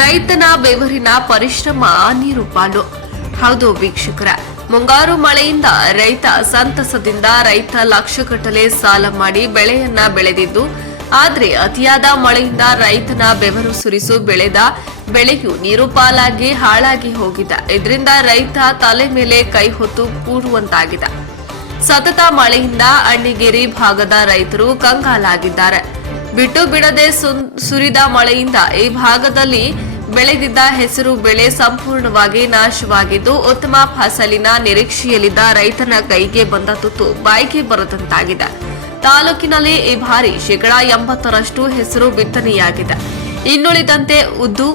ರೈತನ ಬೆವರಿನ ಪರಿಶ್ರಮ ನೀರು ಪಾಲು ಹೌದು ವೀಕ್ಷಕರ, ಮುಂಗಾರು ಮಳೆಯಿಂದ ರೈತ ಸಂತಸದಿಂದ ರೈತ ಲಕ್ಷಗಟ್ಟಲೆ ಸಾಲ ಮಾಡಿ ಬೆಳೆಯನ್ನ ಬೆಳೆದಿದ್ದು, ಆದ್ರೆ ಅತಿಯಾದ ಮಳೆಯಿಂದ ರೈತನ ಬೆವರು ಸುರಿಸು ಬೆಳೆದ ಬೆಳೆಯು ನೀರು ಪಾಲಾಗಿ ಹಾಳಾಗಿ ಹೋಗಿದೆ. ಇದರಿಂದ ರೈತ ತಲೆ ಮೇಲೆ ಕೈ ಹೊತ್ತು ಕೂಡುವಂತಾಗಿದೆ ಸತತ ಮಳೆಯಿಂದ ಅಣ್ಣಿಗೇರಿ ಭಾಗದ ರೈತರು ಕಂಗಾಲಾಗಿದ್ದಾರೆ. ಬಿಟ್ಟು ಬಿಡದೆ ಸುರಿದ ಮಳೆಯಿಂದ ಈ ಭಾಗದಲ್ಲಿ ಬೆಳೆದಿದ್ದ ಹೆಸರು ಬೆಳೆ ಸಂಪೂರ್ಣವಾಗಿ ನಾಶವಾಗಿದ್ದು ಉತ್ತಮ ಫಸಲಿನ ನಿರೀಕ್ಷೆಯಲ್ಲಿದ್ದ ರೈತನ ಕೈಗೆ ಬಂದ ತುತ್ತು ಬಾಯಿಗೆ ಬರದಂತಾಗಿದೆ ತಾಲೂಕಿನಲ್ಲಿ ಈ ಬಾರಿ ಶೇಕಡಾ ಎಂಬತ್ತರಷ್ಟು ಹೆಸರು ಬಿತ್ತನೆಯಾಗಿದೆ. ಇನ್ನುಳಿದಂತೆ ಉದ್ದು,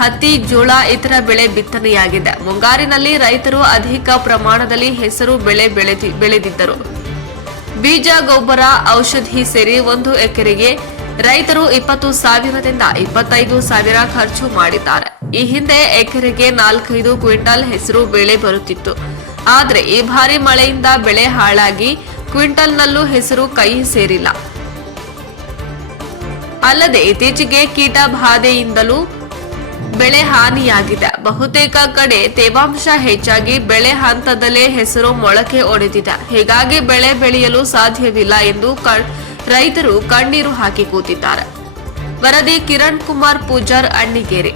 ಹತ್ತಿ, ಜೋಳ, ಇತರ ಬೆಳೆ ಬಿತ್ತನೆಯಾಗಿದೆ. ಮುಂಗಾರಿನಲ್ಲಿ ರೈತರು ಅಧಿಕ ಪ್ರಮಾಣದಲ್ಲಿ ಹೆಸರು ಬೆಳೆ ಬೆಳೆದಿ, ಬೆಳೆದಿದ್ದರು. ಬೀಜ, ಗೊಬ್ಬರ, ಔಷಧಿ ಸೇರಿ ಒಂದು ಎಕರೆಗೆ ರೈತರು ಇಪ್ಪತ್ತು ಸಾವಿರದಿಂದ ಇಪ್ಪತ್ತೈದು ಸಾವಿರ ಖರ್ಚು ಮಾಡಿದ್ದಾರೆ. ಈ ಹಿಂದೆ ಎಕರೆಗೆ ನಾಲ್ಕೈದು ಕ್ವಿಂಟಲ್ ಹೆಸರು ಬೆಳೆ ಬರುತ್ತಿತ್ತು. ಆದ್ರೆ ಈ ಭಾರಿ ಮಳೆಯಿಂದ ಬೆಳೆ ಹಾಳಾಗಿ ಕ್ವಿಂಟಲ್ನಲ್ಲೂ ಹೆಸರು ಕೈ ಸೇರಿಲ್ಲ. ಅಲ್ಲದೆ ಇತ್ತೀಚೆಗೆ ಕೀಟ ಬಾಧೆಯಿಂದಲೂ ಬೆಳೆ ಹಾನಿಯಾಗಿದೆ. ಬಹುತೇಕ ಕಡೆ ತೇವಾಂಶ ಹೆಚ್ಚಾಗಿ ಬೆಳೆ ಹಂತದಲ್ಲೇ ಹೆಸರು ಮೊಳಕೆ ಒಡೆದಿದೆ. ಹೀಗಾಗಿ ಬೆಳೆ ಬೆಳೆಯಲು ಸಾಧ್ಯವಿಲ್ಲ ಎಂದು ರೈತರು ಕಣ್ಣೀರು ಹಾಕಿ ಕೂತಿದ್ದಾರೆ. ವರದಿ ಕಿರಣ್ ಕುಮಾರ್ ಪೂಜಾರ್ ಅಣ್ಣಿಗೇರಿ.